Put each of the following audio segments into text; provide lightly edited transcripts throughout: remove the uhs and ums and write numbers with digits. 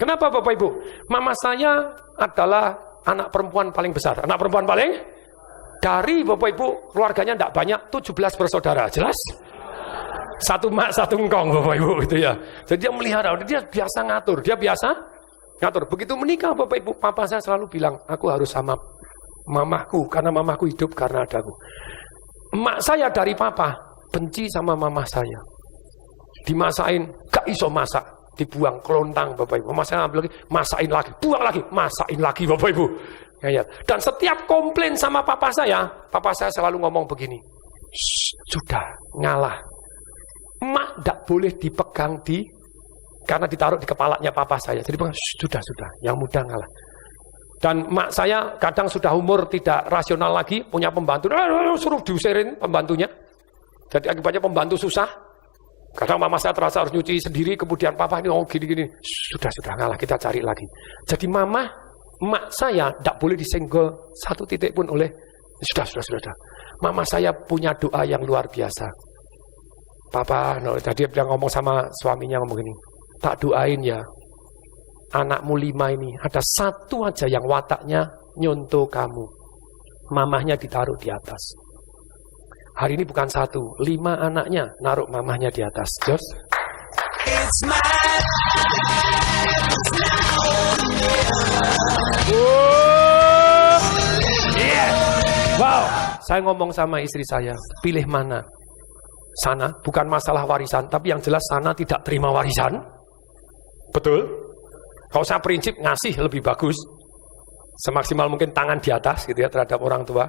Kenapa Bapak Ibu? Mama saya adalah anak perempuan paling besar. Anak perempuan paling? Dari Bapak Ibu, keluarganya tidak banyak, 17 bersaudara. Jelas? Satu mak, satu engkong Bapak Ibu. Gitu ya. Jadi dia melihara, dia biasa ngatur. Dia biasa ngatur. Begitu menikah Bapak Ibu, papa saya selalu bilang, aku harus sama mamaku. Karena mamaku hidup karena adaku. Emak saya dari papa, benci sama mama saya. Dimasain, gak iso masak. Dibuang kelontang Bapak Ibu. Mama saya ambil lagi, masain lagi, buang lagi, masain lagi Bapak Ibu. Ya. Dan setiap komplain sama papa saya selalu ngomong begini, sudah ngalah. Emak tidak boleh dipegang karena ditaruh di kepalanya papa saya. Jadi sudah, yang muda ngalah. Dan emak saya kadang sudah umur tidak rasional lagi, punya pembantu, suruh diusirin pembantunya. Jadi akibatnya pembantu susah. Kadang mama saya terasa harus nyuci sendiri, kemudian papa ini gini-gini. Sudah ngalah, kita cari lagi. Jadi emak saya tidak boleh disenggol satu titik pun oleh, sudah. Mama saya punya doa yang luar biasa. Papa, tadi dia ngomong sama suaminya ngomong gini, tak doain ya, anakmu 5 ini, ada satu aja yang wataknya nyontoh kamu. Mamahnya ditaruh di atas. Hari ini bukan 1, 5 anaknya naruh mamahnya di atas. Jos. Wow, saya ngomong sama istri saya, pilih mana? Sana, bukan masalah warisan, tapi yang jelas sana tidak terima warisan. Betul? Kalau saya prinsip ngasih lebih bagus. Semaksimal mungkin tangan di atas gitu ya terhadap orang tua.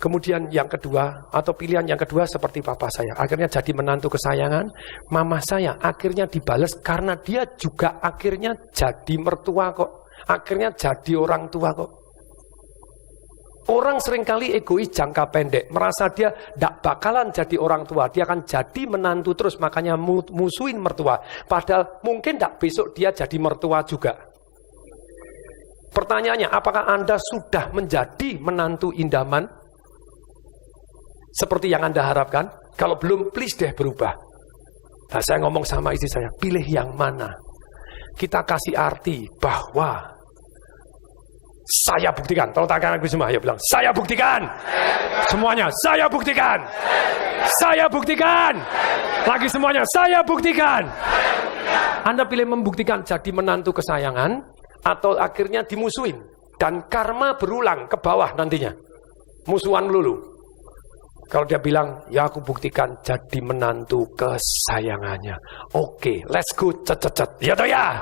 Kemudian yang kedua, atau pilihan yang kedua seperti papa saya. Akhirnya jadi menantu kesayangan. Mama saya akhirnya dibales karena dia juga akhirnya jadi mertua kok. Akhirnya jadi orang tua kok. Orang seringkali egois jangka pendek. Merasa dia tidak bakalan jadi orang tua. Dia akan jadi menantu terus. Makanya musuhin mertua. Padahal mungkin tidak besok dia jadi mertua juga. Pertanyaannya, apakah Anda sudah menjadi menantu idaman? Seperti yang Anda harapkan? Kalau belum, please deh berubah. Nah, saya ngomong sama istri saya, pilih yang mana? Kita kasih arti bahwa saya buktikan. Tolong tangan aku semua, ayo bilang, saya buktikan. Semuanya, saya buktikan. Saya buktikan. Lagi semuanya, saya buktikan. Anda pilih membuktikan jadi menantu kesayangan, atau akhirnya dimusuhin. Dan karma berulang ke bawah nantinya. Musuhan melulu. Kalau dia bilang, ya aku buktikan jadi menantu kesayangannya. Oke, let's go, cet. Ya toh ya?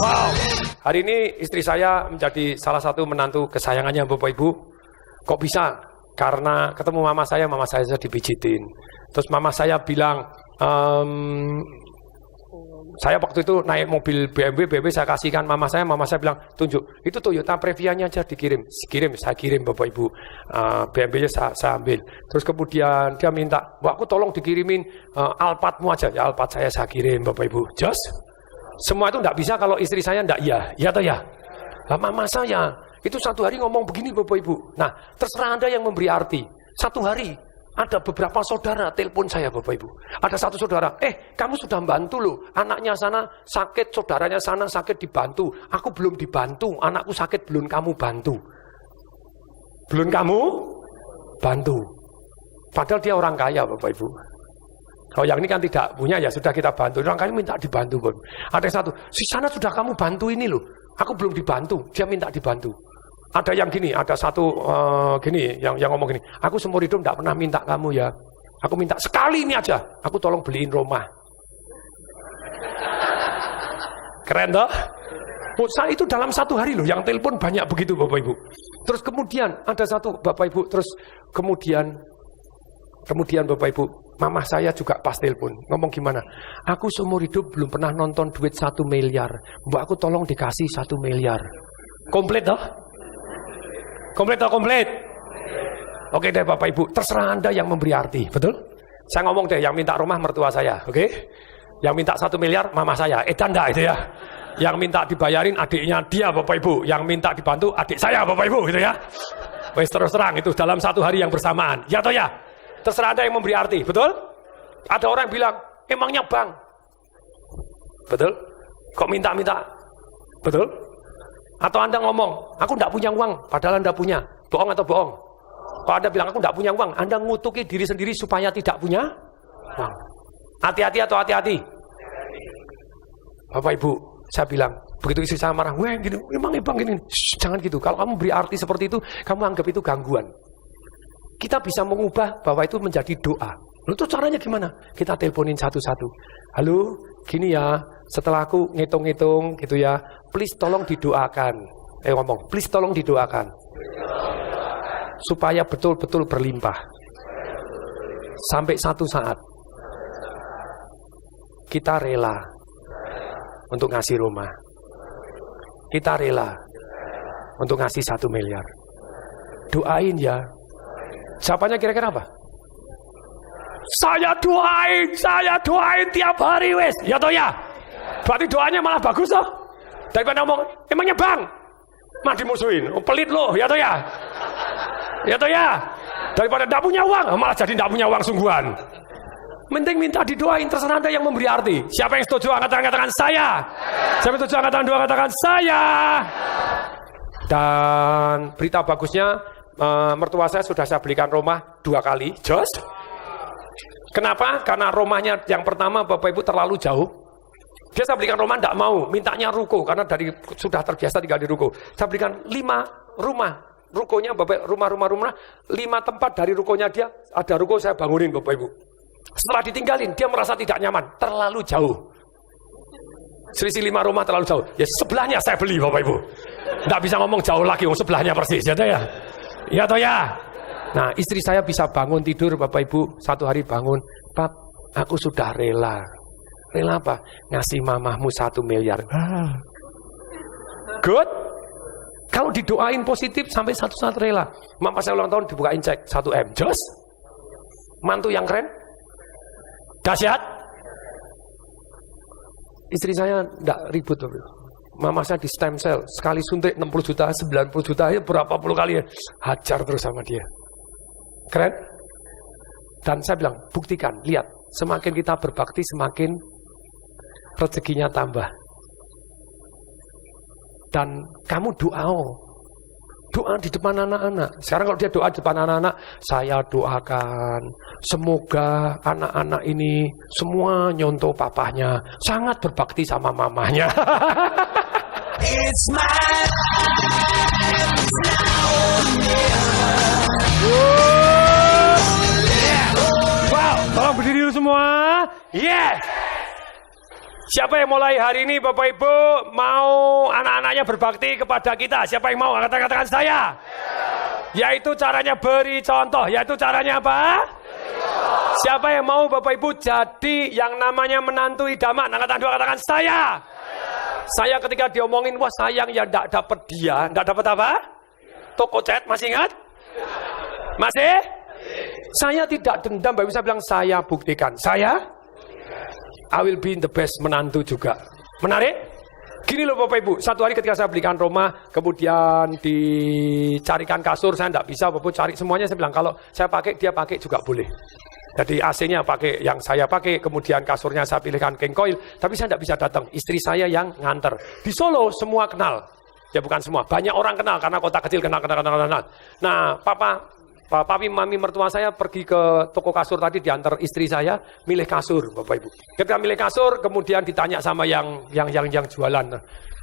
Wow. Hari ini istri saya menjadi salah satu menantu kesayangannya Bapak Ibu. Kok bisa? Karena ketemu mama saya dipijitin. Terus mama saya bilang, saya waktu itu naik mobil BMW saya kasihkan mama saya bilang, tunjuk, itu Toyota Previa-nya aja dikirim. Saya kirim Bapak Ibu, BMW-nya saya ambil. Terus kemudian dia minta, aku tolong dikirimin Alphard-mu aja. Ya Alphard saya kirim Bapak Ibu. Jos, semua itu enggak bisa kalau istri saya enggak iya atau ya? Nah, mama saya, itu satu hari ngomong begini Bapak Ibu. Nah, terserah Anda yang memberi arti. Satu hari, ada beberapa saudara telepon saya Bapak Ibu. Ada satu saudara, kamu sudah bantu loh. Anaknya sana sakit, saudaranya sana sakit dibantu. Aku belum dibantu, anakku sakit belum kamu bantu. Belum kamu bantu. Padahal dia orang kaya Bapak Ibu. Kalau yang ini kan tidak punya ya sudah kita bantu. Orang kaya minta dibantu Bapak Ibu. Ada yang satu, si sana sudah kamu bantu ini loh. Aku belum dibantu, dia minta dibantu. Ada yang gini, ada satu gini, yang ngomong gini, aku seumur hidup tidak pernah minta kamu ya. Aku minta sekali ini aja, aku tolong beliin rumah. Keren toh? Saya itu dalam satu hari loh, yang telepon banyak begitu Bapak Ibu. Terus kemudian ada satu Bapak Ibu, terus kemudian Bapak Ibu, mama saya juga pas telepon, ngomong gimana? Aku seumur hidup belum pernah nonton duit 1 miliar. Mbak aku tolong dikasih 1 miliar. Komplit toh? Komplit. Oke deh Bapak Ibu, terserah Anda yang memberi arti, betul? Saya ngomong deh, yang minta rumah mertua saya, oke? Yang minta 1 miliar mama saya, tanda itu ya. Yang minta dibayarin adiknya dia Bapak Ibu, yang minta dibantu adik saya Bapak Ibu gitu ya. Wes terus terang itu dalam satu hari yang bersamaan, ya toh ya? Terserah Anda yang memberi arti, betul? Ada orang bilang, emangnya bank? Betul? Kok minta-minta? Betul? Atau Anda ngomong, aku enggak punya uang, padahal Anda punya. Bohong atau bohong? Kalau Anda bilang, aku enggak punya uang, Anda ngutuki diri sendiri supaya tidak punya uang. Hati-hati atau hati-hati? Bapak Ibu, saya bilang, begitu istri saya marah, weh gini, emang bang gini. Shh, jangan gitu, kalau kamu beri arti seperti itu, kamu anggap itu gangguan. Kita bisa mengubah bahwa itu menjadi doa. Lalu itu caranya gimana? Kita teleponin satu-satu. Halo, gini ya, setelah aku ngitung-ngitung gitu ya, please tolong didoakan. Ngomong, please tolong didoakan. Supaya betul-betul berlimpah. Sampai satu saat, kita rela untuk ngasih rumah. Kita rela untuk ngasih 1 miliar. Doain ya. Jawabannya kira-kira apa? Saya doain tiap hari wes. Ya toh ya. Berarti doanya malah bagus toh. Daripada ngomong, emangnya bang? Mah dimusuhin. Oh, pelit loh, ya toh ya. Ya toh ya. Daripada enggak punya uang, malah jadi enggak punya uang sungguhan. Mending minta didoain, terserah Anda yang memberi arti. Siapa yang setuju angkat tangan, katakan saya. Siapa yang setuju angkat tangan, katakan saya. Dan berita bagusnya, mertua saya sudah saya belikan rumah 2 kali. Just. Kenapa? Karena rumahnya yang pertama Bapak Ibu terlalu jauh. Dia saya belikan rumah tidak mau, mintanya ruko karena sudah terbiasa tinggal di ruko. Saya belikan 5 rumah. Rukonya Bapak, rumah 5 tempat dari rukonya dia ada ruko saya bangunin Bapak Ibu. Setelah ditinggalin, dia merasa tidak nyaman, terlalu jauh. Selisih 5 rumah terlalu jauh. Ya sebelahnya saya beli Bapak Ibu. Nggak bisa ngomong jauh lagi, sebelahnya persis, ya toh ya. Ya toh ya. Nah istri saya bisa bangun tidur Bapak Ibu, satu hari bangun, Pak, aku sudah rela. Rela apa? Ngasih mamahmu 1 miliar. Good. Kalau didoain positif sampai satu saat rela. Mama saya ulang tahun dibukain cek 1 M. Jos. Mantu yang keren. Dahsyat. Istri saya enggak ribut. Mama saya di stem cell. Sekali suntik 60 juta, 90 juta. Ya berapa puluh kali ya. Hajar terus sama dia. Keren. Dan saya bilang, buktikan. Lihat. Semakin kita berbakti, semakin rezekinya tambah. Dan kamu doa di depan anak-anak. Sekarang kalau dia doa di depan anak-anak, saya doakan semoga anak-anak ini semua nyontoh papahnya, sangat berbakti sama mamahnya. Wow, tolong berdiri dulu semua. Yes. Siapa yang mulai hari ini Bapak Ibu mau anak-anaknya berbakti kepada kita? Siapa yang mau? Katakan saya. Yaitu caranya beri contoh. Yaitu caranya apa? Siapa yang mau Bapak Ibu jadi yang namanya menantu idaman? Angkat tangan, katakan saya. Saya ketika diomongin, wah sayang ya enggak dapat dia. Enggak dapat apa? Toko cat, masih ingat? Masih? Saya tidak dendam, Bapak Ibu, saya bilang saya buktikan. Saya I will be in the best menantu juga. Menarik? Gini loh Bapak Ibu, satu hari ketika saya belikan rumah, kemudian dicarikan kasur, saya tidak bisa Bapak Ibu cari semuanya. Saya bilang kalau saya pakai, dia pakai juga boleh. Jadi AC-nya pakai yang saya pakai, kemudian kasurnya saya pilihkan King Coil, tapi saya tidak bisa datang. Istri saya yang nganter. Di Solo semua kenal. Ya bukan semua, banyak orang kenal karena kota kecil kenal. Nah, Papi, mami, mertua saya pergi ke toko kasur tadi diantar istri saya milih kasur, Bapak Ibu. Ketika milih kasur, kemudian ditanya sama yang jualan.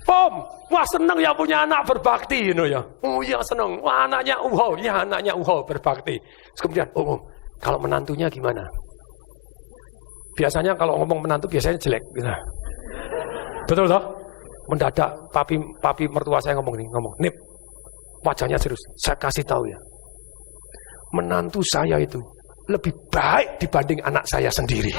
Pom, wah seneng ya punya anak berbakti, ya. Oh iya seneng, wah anaknya berbakti. Terus kemudian, kalau menantunya gimana? Biasanya kalau ngomong menantu biasanya jelek, gitu. Betul toh? Mendadak papi mertua saya ngomong, Nip, wajahnya serius. Saya kasih tahu ya. Menantu saya itu lebih baik dibanding anak saya sendiri.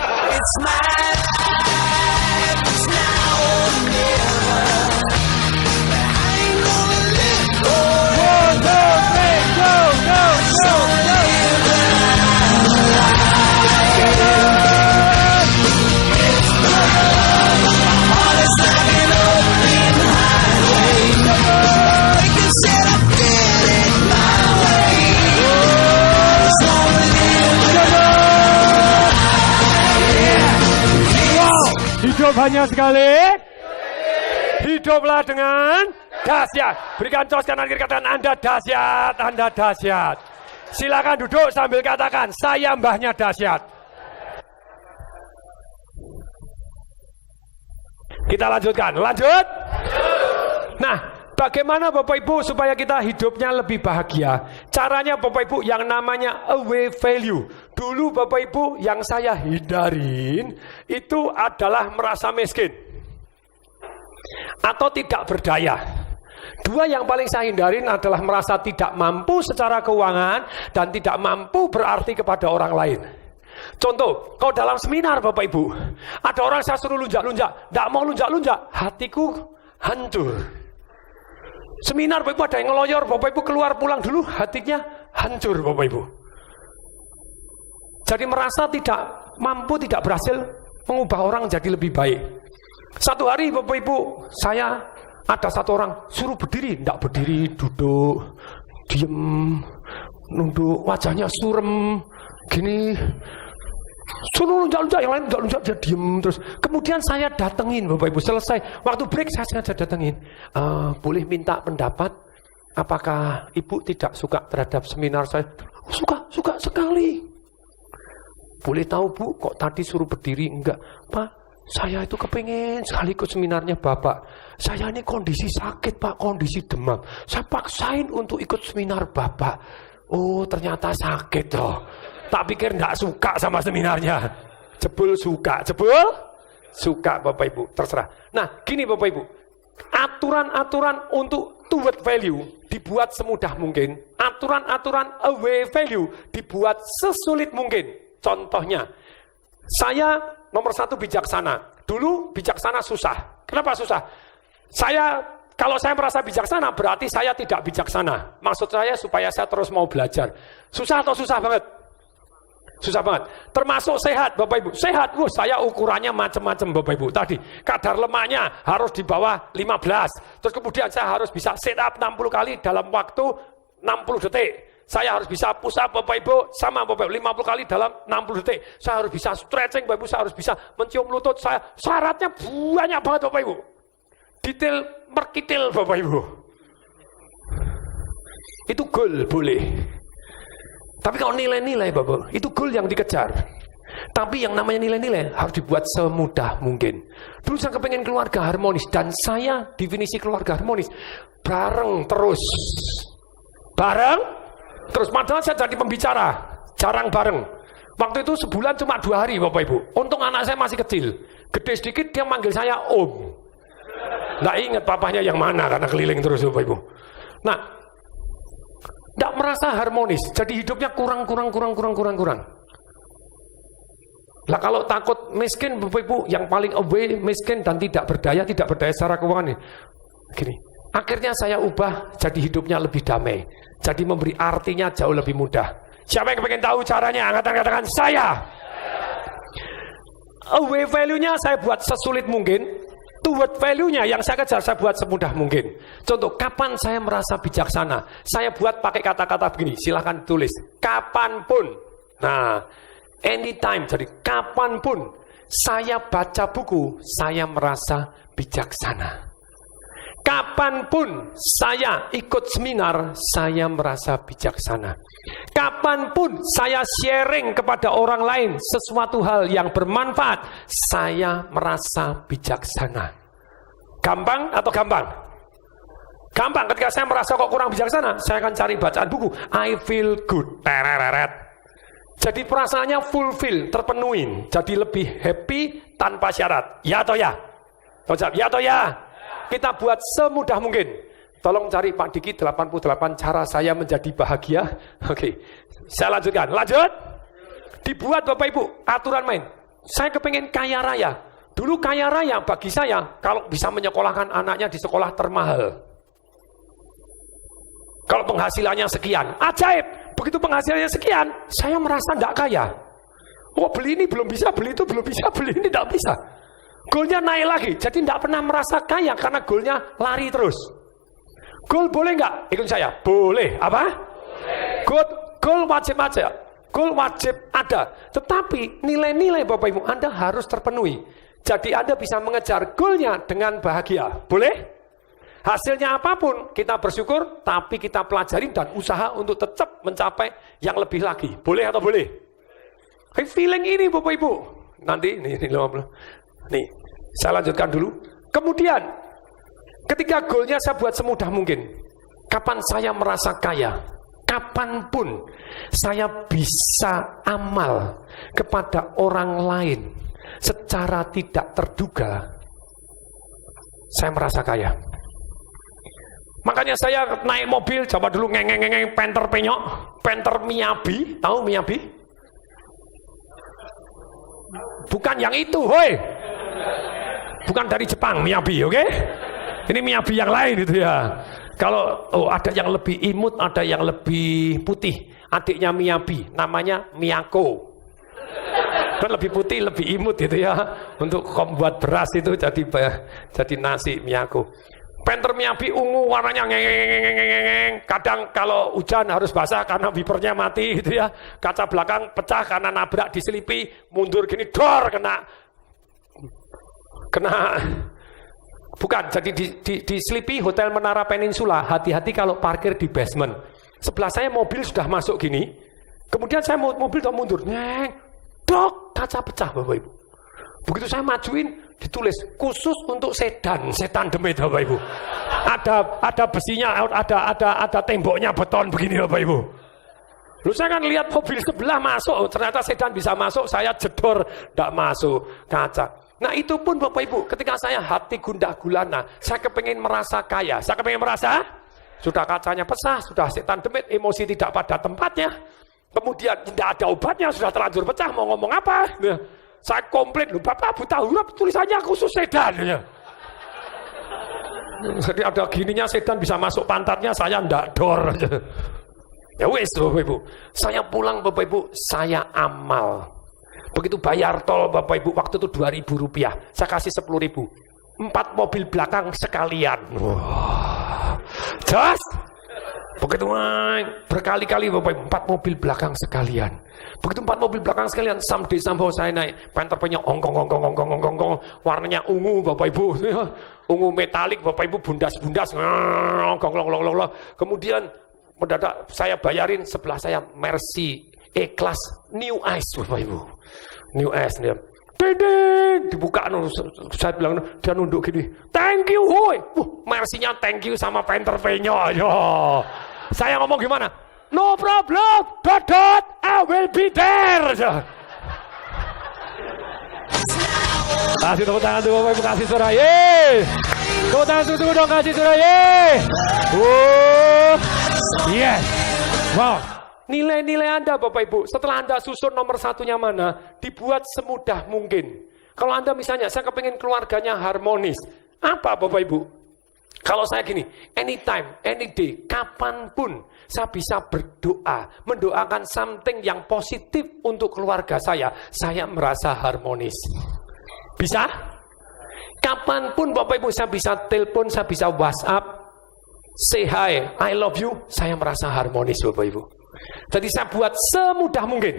jawabannya sekali. Hiduplah dengan dahsyat. Berikan tos kanan kiri, katakan Anda dahsyat, Anda dahsyat. Silakan duduk sambil katakan, saya mbahnya dahsyat. Kita lanjutkan, lanjut. Nah, bagaimana Bapak Ibu supaya kita hidupnya lebih bahagia? Caranya Bapak Ibu yang namanya away value. Dulu Bapak Ibu yang saya hindarin itu adalah merasa miskin atau tidak berdaya. Dua yang paling saya hindarin adalah merasa tidak mampu secara keuangan dan tidak mampu berarti kepada orang lain. Contoh, kalau dalam seminar Bapak Ibu, ada orang saya suruh lunjak-lunjak, tidak mau lunjak-lunjak, hatiku hancur. Seminar Bapak Ibu ada yang ngeloyor, Bapak Ibu keluar pulang dulu, hatinya hancur Bapak Ibu. Jadi merasa tidak mampu, tidak berhasil mengubah orang jadi lebih baik. Satu hari Bapak Ibu, saya ada satu orang suruh berdiri, tidak berdiri, duduk, diem, nunduk, wajahnya surem, gini. Suruh lunjak-lunjak, yang lain lunjak-lunjak, dia diem terus. Kemudian saya datengin Bapak Ibu, selesai waktu break saya sengaja datengin. Boleh minta pendapat, apakah Ibu tidak suka terhadap seminar saya? Suka sekali. Boleh tahu Bu, kok tadi suruh berdiri? Enggak Pak, saya itu kepengen sekali ikut seminarnya Bapak. Saya ini kondisi sakit Pak, kondisi demam. Saya paksain untuk ikut seminar Bapak. Oh ternyata sakit loh. Tak pikir enggak suka sama seminarnya. Jebul suka Bapak Ibu, terserah. Nah gini Bapak Ibu, aturan-aturan untuk toward value dibuat semudah mungkin. Aturan-aturan away value dibuat sesulit mungkin. Contohnya, saya nomor 1 bijaksana. Dulu bijaksana susah. Kenapa susah? Kalau saya merasa bijaksana berarti saya tidak bijaksana. Maksud saya supaya saya terus mau belajar. Susah atau susah banget? Susah banget. Termasuk sehat Bapak Ibu. Sehat, saya ukurannya macam-macam Bapak Ibu. Tadi kadar lemaknya harus di bawah 15. Terus kemudian saya harus bisa sit up 60 kali dalam waktu 60 detik. Saya harus bisa push up Bapak Ibu sama Bapak Ibu 50 kali dalam 60 detik. Saya harus bisa stretching Bapak Ibu, saya harus bisa mencium lutut saya. Syaratnya banyak banget Bapak Ibu. Detail merkitil Bapak Ibu. Itu goal boleh. Tapi kalau nilai-nilai Bapak, itu goal yang dikejar. Tapi yang namanya nilai-nilai harus dibuat semudah mungkin. Dulu saya kepengen keluarga harmonis. Dan saya definisi keluarga harmonis bareng terus. Padahal saya jadi pembicara, jarang bareng. Waktu itu sebulan cuma 2 hari Bapak Ibu. Untung anak saya masih kecil. Gede sedikit dia manggil saya Om. Nggak ingat papanya yang mana karena keliling terus Bapak Ibu. Nah, tidak merasa harmonis, jadi hidupnya kurang. Lah kalau takut miskin Bapak Ibu, yang paling away miskin dan tidak berdaya secara keuangan. Gini, akhirnya saya ubah jadi hidupnya lebih damai, jadi memberi artinya jauh lebih mudah. Siapa yang pengen tahu caranya? Angkat katakan saya. Away value-nya saya buat sesulit mungkin. Toward value-nya yang saya kejar, saya buat semudah mungkin. Contoh, kapan saya merasa bijaksana? Saya buat pakai kata-kata begini, silahkan tulis. Kapanpun, nah, anytime, jadi kapanpun saya baca buku, saya merasa bijaksana. Kapanpun saya ikut seminar, saya merasa bijaksana. Kapanpun saya sharing kepada orang lain sesuatu hal yang bermanfaat, saya merasa bijaksana. Gampang atau gampang? Gampang, ketika saya merasa kok kurang bijaksana, saya akan cari bacaan buku. I feel good. Jadi perasaannya fulfill, terpenuhi. Jadi lebih happy tanpa syarat. Ya atau ya? Ya atau ya? Kita buat semudah mungkin. Tolong cari Pak Diki 88 cara saya menjadi bahagia. Oke, saya lanjutkan. Lanjut. Dibuat Bapak Ibu aturan main. Saya kepengen kaya raya. Dulu kaya raya bagi saya kalau bisa menyekolahkan anaknya di sekolah termahal. Kalau penghasilannya sekian, ajaib. Begitu penghasilannya sekian, saya merasa tidak kaya. Oh beli ini belum bisa, beli itu belum bisa, beli ini tidak bisa. Goalnya naik lagi, jadi tidak pernah merasa kaya karena goalnya lari terus. Goal boleh nggak? Ikut saya, boleh. Apa? Boleh. Goal wajib aja, goal wajib ada. Tetapi nilai-nilai Bapak Ibu Anda harus terpenuhi. Jadi Anda bisa mengejar goalnya dengan bahagia. Boleh? Hasilnya apapun, kita bersyukur, tapi kita pelajari dan usaha untuk tetap mencapai yang lebih lagi. Boleh atau boleh? Feeling ini Bapak Ibu. Nanti, nih, saya lanjutkan dulu. Kemudian, ketika goalnya saya buat semudah mungkin. Kapan saya merasa kaya? Kapanpun saya bisa amal kepada orang lain secara tidak terduga, saya merasa kaya. Makanya saya naik mobil, coba dulu ngeng Panther penyok, Panther Miyabi, tahu Miyabi? Bukan yang itu, hoi. Bukan dari Jepang, Miyabi, oke? Ini Miyabi yang lain itu ya. Kalau ada yang lebih imut, ada yang lebih putih. Adiknya Miyabi, namanya Miyako. Kan lebih putih, lebih imut gitu ya. Untuk membuat beras itu jadi nasi Miyako. Panther Miyabi ungu, warnanya ngeng. Kadang kalau hujan harus basah karena wipernya mati gitu ya. Kaca belakang pecah karena nabrak diselipi, mundur gini dor kena. Bukan, jadi di Sleepy Hotel Menara Peninsula, hati-hati kalau parkir di basement. Sebelah saya mobil sudah masuk gini, kemudian saya mobil udah mundur, dok, kaca pecah Bapak Ibu. Begitu saya majuin, ditulis khusus untuk sedan demit Bapak Ibu. Ada besinya, ada temboknya beton begini Bapak Ibu. Lalu saya kan lihat mobil sebelah masuk, ternyata sedan bisa masuk, saya jedor, tidak masuk kaca. Nah itu pun Bapak Ibu, ketika saya hati gundah gulana, saya kepengen merasa kaya, saya kepengen merasa, sudah kacanya pecah, sudah setan demit, emosi tidak pada tempatnya, kemudian tidak ada obatnya, sudah terlanjur pecah, mau ngomong apa? Nah, saya komplain, loh Bapak buta huruf, tulisannya khusus sedan. Ya. Jadi ada gininya sedan bisa masuk pantatnya, saya ndak dor. Ya wes Bapak Ibu, saya pulang Bapak Ibu, saya amal. Begitu bayar tol Bapak Ibu, waktu itu Rp2.000, saya kasih Rp10.000. 4 mobil belakang sekalian. Wah, jas. Begitu berkali-kali Bapak Ibu, 4 mobil belakang sekalian. Begitu 4 mobil belakang sekalian, somehow saya naik Panther penyok, ongkong, warnanya ungu Bapak Ibu, ungu metalik Bapak Ibu, bundas-bundas, ongkong. Kemudian mendadak saya bayarin, sebelah saya Mercy E-Class New Ice Bapak Ibu. New Ice dia. Ding, dibuka, saya bilang, dia nunduk gini, thank you, hoi. Mercy-nya thank you sama Panther penyok. Saya ngomong gimana? No problem, I will be there. Kasih tepuk tangan tuh Bapak Ibu, kasih suara, yeay. Tepuk tangan tuh dong, kasih suara, yeay. Yes. Wow. Nilai-nilai Anda Bapak Ibu, setelah Anda susun nomor satunya mana, dibuat semudah mungkin. Kalau Anda misalnya, saya kepingin keluarganya harmonis. Apa Bapak Ibu? Kalau saya gini, anytime, any day, kapanpun, saya bisa berdoa, mendoakan something yang positif untuk keluarga saya merasa harmonis. Bisa? Kapanpun Bapak Ibu, saya bisa telepon, saya bisa WhatsApp, say hi, I love you, saya merasa harmonis Bapak Ibu. Jadi saya buat semudah mungkin.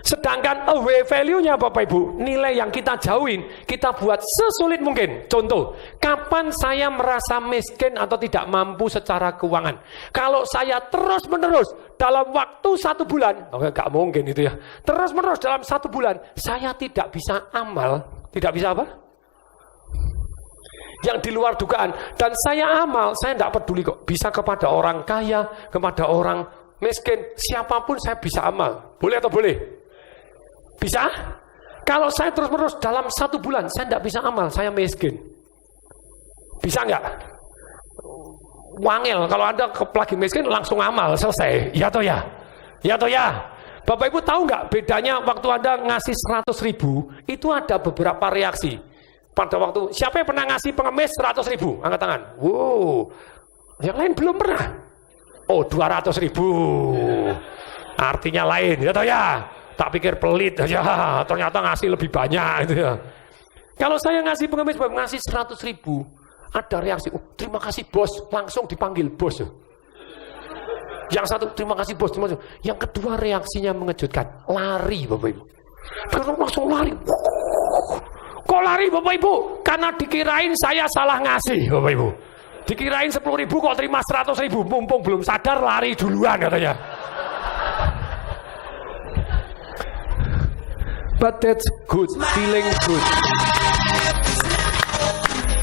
Sedangkan away value-nya Bapak Ibu, nilai yang kita jauhin, kita buat sesulit mungkin. Contoh, kapan saya merasa miskin atau tidak mampu secara keuangan? Kalau saya terus-menerus dalam waktu 1 bulan, nggak mungkin itu ya, terus-menerus dalam 1 bulan, saya tidak bisa amal, tidak bisa apa? Yang di luar dugaan. Dan saya amal, saya tidak peduli kok, bisa kepada orang kaya, kepada orang miskin, siapapun saya bisa amal. Boleh atau boleh? Bisa? Kalau saya terus-menerus dalam 1 bulan, saya tidak bisa amal, saya miskin. Bisa nggak? Wangel, kalau Anda lagi miskin langsung amal, selesai. Ya atau ya? Ya atau ya? Bapak Ibu tahu nggak bedanya waktu Anda ngasih 100.000, itu ada beberapa reaksi. Pada waktu, siapa yang pernah ngasih pengemis 100.000? Angkat tangan. Wow, yang lain belum pernah. Oh, 200.000. Artinya lain, ya atau ya? Tak pikir pelit aja, ternyata ngasih lebih banyak itu ya. Kalau saya ngasih pengemis, ngasih 100.000, ada reaksi, oh, terima kasih bos, langsung dipanggil bos. Yang satu, terima kasih bos, terima kasih. Yang kedua reaksinya mengejutkan, lari Bapak Ibu. Langsung lari, Kok lari Bapak Ibu? Karena dikirain saya salah ngasih Bapak Ibu. Dikirain 10.000 kok terima 100.000. Mumpung belum sadar lari duluan katanya. But that's good, feeling good.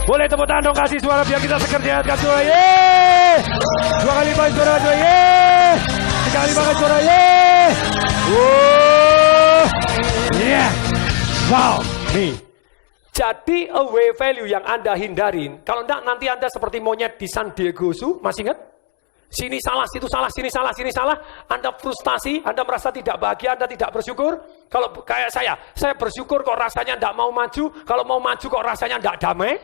Boleh tepuk tangan dong, kasih suara biar kita seger sehat, kasih suara yeay. 2 kali pakai suara yeay. 3 kali pakai suara yeay. Yeah. Wow. Nih. Jadi away value yang Anda hindarin, kalau enggak nanti Anda seperti monyet di San Diego Zoo, masih ingat? Sini salah, situ salah, sini salah, sini salah. Anda frustasi, Anda merasa tidak bahagia, Anda tidak bersyukur. Kalau kayak saya bersyukur kok rasanya tidak mau maju. Kalau mau maju kok rasanya tidak damai.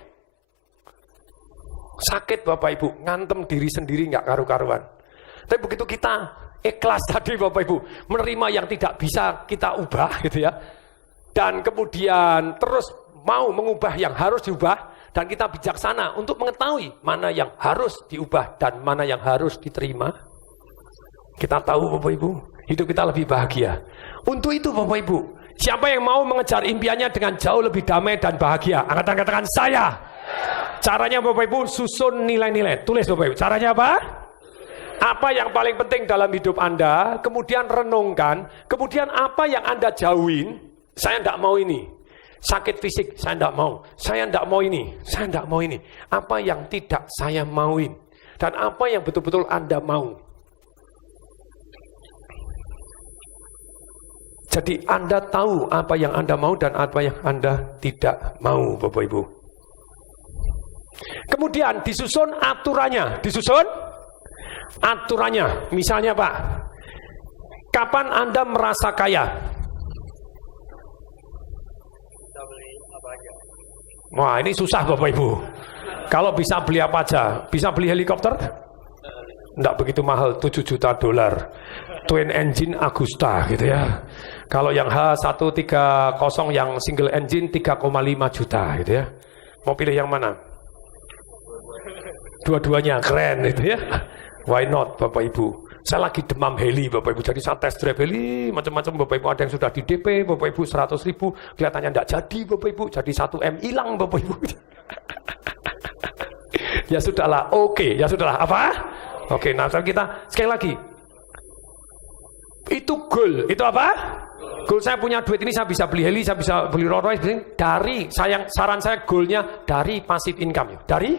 Sakit Bapak Ibu, ngantem diri sendiri nggak karu-karuan. Tapi begitu kita ikhlas tadi Bapak Ibu, menerima yang tidak bisa kita ubah gitu ya. Dan kemudian terus mau mengubah yang harus diubah, dan kita bijaksana untuk mengetahui mana yang harus diubah dan mana yang harus diterima. Kita tahu Bapak Ibu, hidup kita lebih bahagia. Untuk itu Bapak Ibu, siapa yang mau mengejar impiannya dengan jauh lebih damai dan bahagia? Angkat tangan saya. Caranya Bapak Ibu, susun nilai-nilai. Tulis Bapak Ibu, caranya apa? Apa yang paling penting dalam hidup Anda, kemudian renungkan, kemudian apa yang Anda jauhin. Saya tidak mau ini. Sakit fisik, saya tidak mau. Saya tidak mau ini. Saya tidak mau ini. Apa yang tidak saya mauin. Dan apa yang betul-betul Anda mau. Jadi Anda tahu apa yang Anda mau dan apa yang Anda tidak mau, Bapak Ibu. Kemudian disusun aturannya. Disusun aturannya. Misalnya Pak, kapan Anda merasa kaya? Wah, ini susah Bapak Ibu. Kalau bisa beli apa aja? Bisa beli helikopter? Enggak begitu mahal, 7 juta dolar. Twin engine Agusta gitu ya. Kalau yang H130 yang single engine 3,5 juta gitu ya. Mau pilih yang mana? Dua-duanya keren gitu ya. Why not Bapak Ibu? Saya lagi demam heli Bapak Ibu, jadi saya test drive heli macam-macam Bapak Ibu. Ada yang sudah di DP Bapak Ibu 100.000, kelihatannya tidak jadi Bapak Ibu, jadi 1M hilang Bapak Ibu. Ya sudahlah, oke, ya sudahlah, apa? Oke, nah kita sekali lagi. Itu goal, itu apa? Goal saya punya duit ini, saya bisa beli heli, saya bisa beli Rolls Royce. Dari saran saya goalnya dari passive income. Dari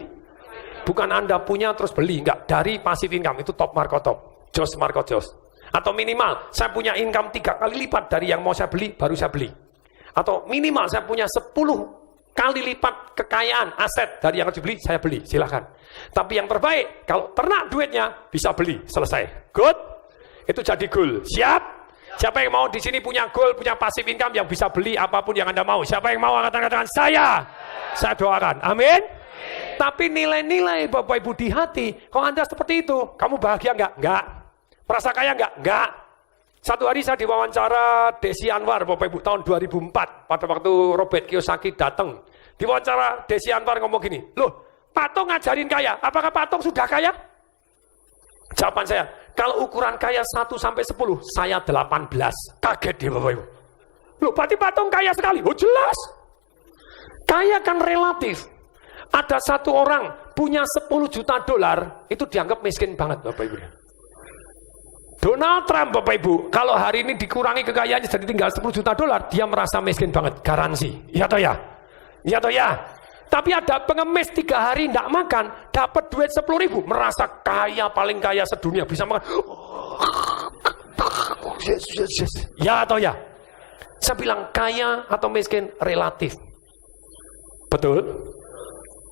bukan Anda punya terus beli, enggak, dari passive income itu top Marco top. Jos Marco Jos. Atau minimal saya punya income 3 kali lipat dari yang mau saya beli, baru saya beli. Atau minimal saya punya 10 kali lipat kekayaan aset dari yang harus dibeli, saya beli, silahkan. Tapi yang terbaik, kalau ternak duitnya, bisa beli, selesai. Good? Itu jadi goal. Siap? Siapa yang mau di sini punya goal, punya passive income yang bisa beli apapun yang Anda mau? Siapa yang mau angkat tangan saya? Saya doakan. Amin. Tapi nilai-nilai Bapak Ibu di hati, kalau Anda seperti itu, kamu bahagia enggak? Enggak. Merasa kaya enggak? Enggak. Satu hari saya diwawancara Desi Anwar, Bapak Ibu, tahun 2004, pada waktu Robert Kiyosaki datang. Diwawancara Desi Anwar ngomong gini, loh, Pak Tong ngajarin kaya, apakah Pak Tong sudah kaya? Jawaban saya, kalau ukuran kaya 1 sampai 10, saya 18. Kaget dia Bapak Ibu. Loh, berarti Pak Tong kaya sekali? Oh jelas. Kaya kan relatif. Ada satu orang punya 10 juta dolar, itu dianggap miskin banget Bapak Ibu. Donald Trump Bapak Ibu, kalau hari ini dikurangi kekayaannya jadi tinggal 10 juta dolar, dia merasa miskin banget, garansi. Iya toh ya? Iya toh ya? Tapi ada pengemis 3 hari tidak makan, dapat duit 10.000, merasa kaya, paling kaya sedunia, bisa makan. Yes. Ya atau ya? Saya bilang kaya atau miskin relatif. Betul?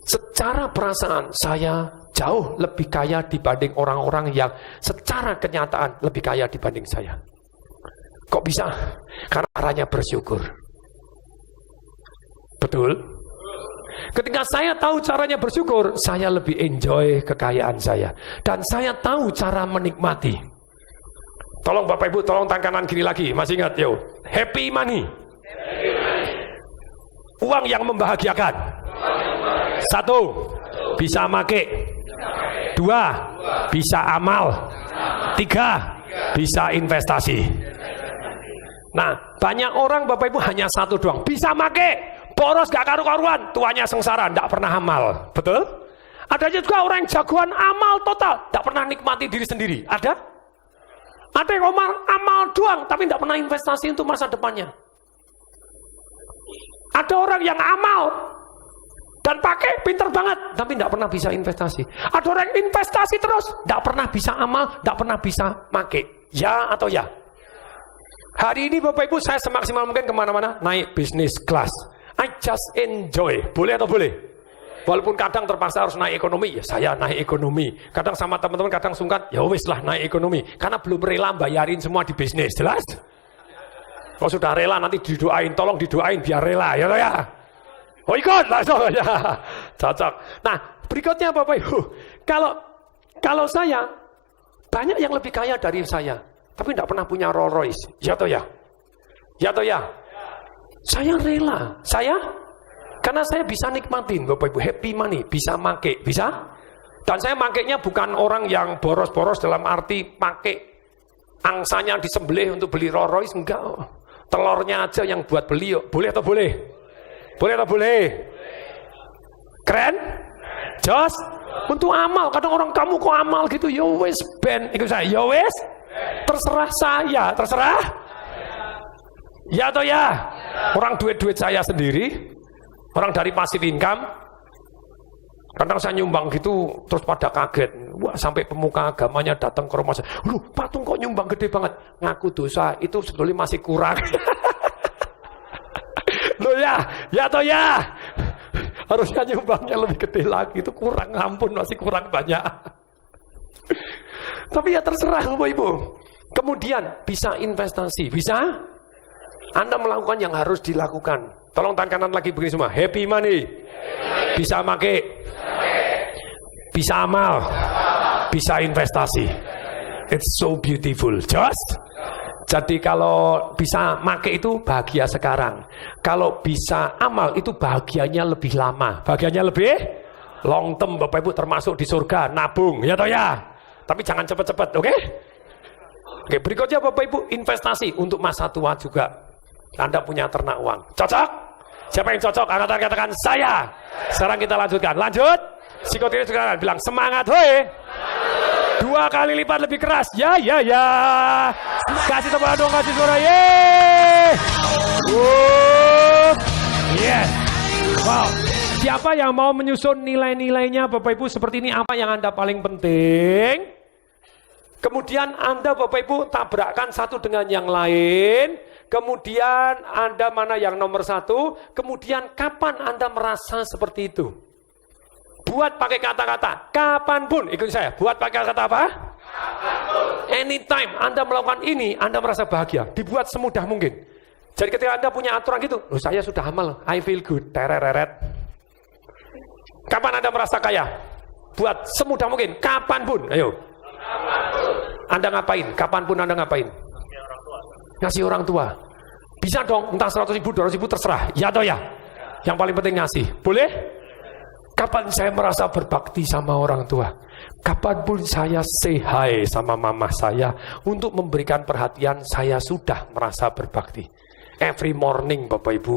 Secara perasaan saya jauh lebih kaya dibanding orang-orang yang secara kenyataan lebih kaya dibanding saya. Kok bisa? Karena caranya bersyukur. Betul? Ketika saya tahu caranya bersyukur, saya lebih enjoy kekayaan saya. Dan saya tahu cara menikmati. Tolong Bapak Ibu, tolong tangan kanan gini lagi. Masih ingat, yo. Happy money. Uang yang membahagiakan. 1, bisa make. 2, bisa amal. 3, bisa investasi. Nah, banyak orang Bapak Ibu hanya 1 doang. Bisa make. boros gak karu-karuan, tuanya sengsara, gak pernah amal. Betul? Ada juga orang yang jagoan amal total, gak pernah nikmati diri sendiri. Ada? Ada yang amal doang, tapi gak pernah investasi untuk masa depannya. Ada orang yang amal dan pakai pinter banget, tapi tidak pernah bisa investasi. Ada orang yang investasi terus, tidak pernah bisa amal, tidak pernah bisa make. Ya atau ya? Hari ini Bapak Ibu saya semaksimal mungkin kemana-mana naik bisnis kelas. I just enjoy. Boleh atau boleh? Walaupun kadang terpaksa harus naik ekonomi, ya saya naik ekonomi. Kadang sama teman-teman kadang sungkan, ya wis lah naik ekonomi. Karena belum rela bayarin semua di bisnis, jelas? Kalau sudah rela nanti didoain, tolong didoain biar rela, ya ya. Oh ikut langsung ya, cocok. Nah berikutnya Bapak Ibu, kalau saya banyak yang lebih kaya dari saya, tapi tidak pernah punya Rolls Royce, ya atau ya, ya atau ya. Saya rela, karena saya bisa nikmatin Bapak Ibu, happy money, bisa make, bisa. Dan saya makainya bukan orang yang boros-boros dalam arti pakai angsanya disembelih untuk beli Rolls Royce, enggak. Telurnya aja yang buat beli, yuk. Boleh atau boleh? Boleh atau boleh? Keren? Jos? Untuk amal, kadang orang kamu kok amal gitu, ya wes ben, ikut saya, ya wes, terserah saya, terserah. Ya atau ya? Orang duit-duit saya sendiri, orang dari passive income, kadang saya nyumbang gitu, terus pada kaget, wah sampai pemuka agamanya datang ke rumah saya, loh patung kok nyumbang gede banget, ngaku dosa, itu sebetulnya masih kurang. Loh ya atau ya? Harusnya nyumbangnya lebih gede lagi, itu kurang, ampun masih kurang banyak. Tapi ya terserah Bapak Ibu. Kemudian bisa investasi, bisa? Anda melakukan yang harus dilakukan. Tolong tangan kanan lagi begini semua, happy money, bisa make, bisa amal, bisa investasi. It's so beautiful, just. Jadi kalau bisa make itu bahagia sekarang. Kalau bisa amal itu bahagianya lebih lama. Bahagianya lebih long term Bapak Ibu, termasuk di surga, nabung, ya toh ya. Tapi jangan cepet-cepet, oke? Oke, berikutnya Bapak Ibu investasi untuk masa tua juga. Anda punya ternak uang. Cocok? Siapa yang cocok? Angkat katakan saya. Sekarang kita lanjutkan. Lanjut. Psikoteris sekarang bilang semangat, hoi. 2 kali lipat lebih keras. Ya. Kasih tepuk tangan dong, kasih suara. Yes. Wow. Siapa yang mau menyusun nilai-nilainya Bapak Ibu seperti ini? Apa yang Anda paling penting? Kemudian Anda Bapak Ibu tabrakkan satu dengan yang lain. Kemudian Anda mana yang nomor 1? Kemudian kapan Anda merasa seperti itu? Buat pakai kata-kata, kapanpun, ikut saya, buat pakai kata apa? Kapanpun. Anytime Anda melakukan ini, Anda merasa bahagia, dibuat semudah mungkin. Jadi ketika Anda punya aturan gitu, loh saya sudah amal, I feel good, tereret. Kapan Anda merasa kaya? Buat semudah mungkin, kapanpun, ayo. Kapanpun. Anda ngapain? Kapanpun Anda ngapain? Ngasih orang tua. Bisa dong, entah 100 ribu, 200 ribu, terserah, ya atau ya? Yang paling penting ngasih, boleh? Kapan saya merasa berbakti sama orang tua? Kapanpun saya say hi sama mama saya untuk memberikan perhatian, saya sudah merasa berbakti. Every morning Bapak Ibu,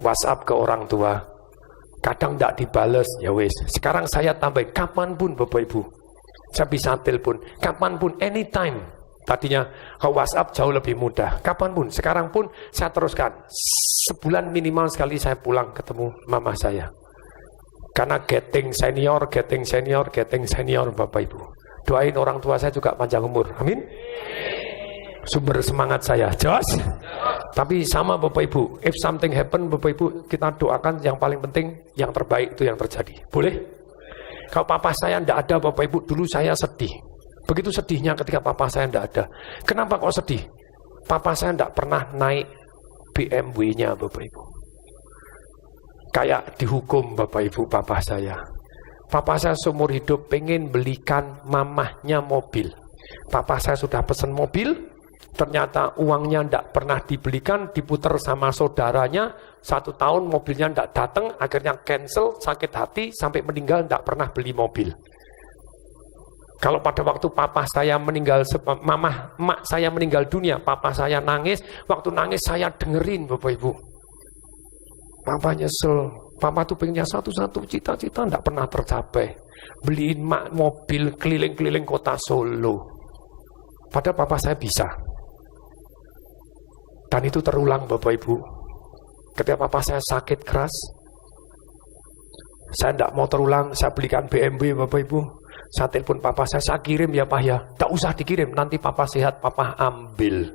WhatsApp ke orang tua, kadang tidak dibales, ya wes. Sekarang saya tambah, kapanpun Bapak Ibu, saya bisa telepon, kapanpun, anytime. Tadinya kalau WhatsApp jauh lebih mudah, kapanpun, sekarang pun saya teruskan. Sebulan minimal sekali saya pulang ketemu mama saya. Karena getting senior Bapak Ibu. Doain orang tua saya juga panjang umur, amin. Sumber semangat saya, jelas. Tapi sama Bapak Ibu, if something happen Bapak Ibu, kita doakan yang paling penting, yang terbaik itu yang terjadi. Boleh? Kalau papa saya tidak ada Bapak Ibu, dulu saya sedih. Begitu sedihnya ketika papa saya tidak ada. Kenapa kok sedih? Papa saya tidak pernah naik BMW-nya Bapak Ibu. Kayak dihukum Bapak Ibu papa saya. Papa saya seumur hidup pengen belikan mamahnya mobil. Papa saya sudah pesan mobil, ternyata uangnya tidak pernah dibelikan, diputar sama saudaranya. 1 tahun mobilnya tidak datang, akhirnya cancel, sakit hati, sampai meninggal tidak pernah beli mobil. Kalau pada waktu papa saya meninggal, emak saya meninggal dunia, papa saya nangis, waktu nangis saya dengerin Bapak Ibu. Papa nyesel. Papa tuh pengennya satu-satu cita-cita enggak pernah tercapai. Beliin mak mobil keliling-keliling kota Solo. Padahal papa saya bisa. Dan itu terulang Bapak Ibu. Ketika papa saya sakit keras, saya enggak mau terulang, saya belikan BMW Bapak Ibu. Saya telepon papa saya kirim ya Pak ya. Tak usah dikirim, nanti papa sehat, papa ambil.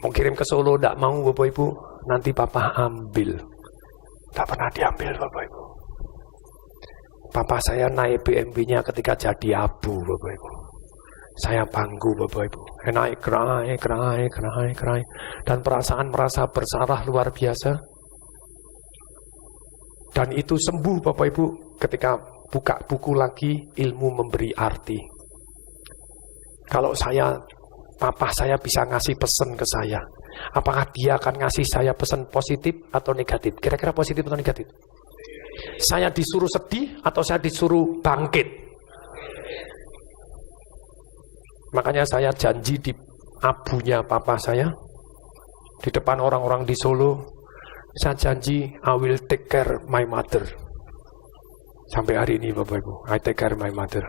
Mau kirim ke Solo enggak mau Bapak Ibu, nanti papa ambil. Tak pernah diambil Bapak Ibu. Papa saya naik BMW-nya ketika jadi abu Bapak Ibu. Saya bangku Bapak Ibu. Naik kerai. Dan perasaan merasa bersalah luar biasa. Dan itu sembuh Bapak Ibu ketika buka buku lagi, ilmu memberi arti. Kalau papa saya bisa ngasih pesan ke saya, apakah dia akan ngasih saya pesan positif atau negatif? Kira-kira positif atau negatif? Saya disuruh sedih atau saya disuruh bangkit? Makanya saya janji di abunya papa saya, di depan orang-orang di Solo, saya janji I will take care my mother. Sampai hari ini Bapak Ibu, I take care my mother.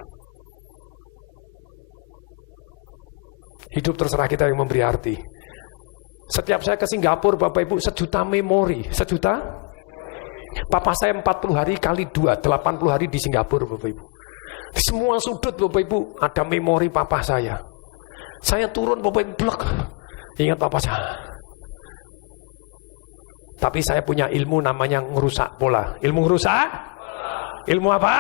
Hidup terserah kita yang memberi arti. Setiap saya ke Singapura Bapak Ibu, 1 juta memori. 1 juta? Papa saya 40 hari kali 2, 80 hari di Singapura Bapak Ibu. Di semua sudut Bapak Ibu ada memori papa saya. Saya turun Bapak Ibu, blok. Ingat papa saya. Tapi saya punya ilmu namanya ngerusak pola. Ilmu ngerusak? Ilmu apa?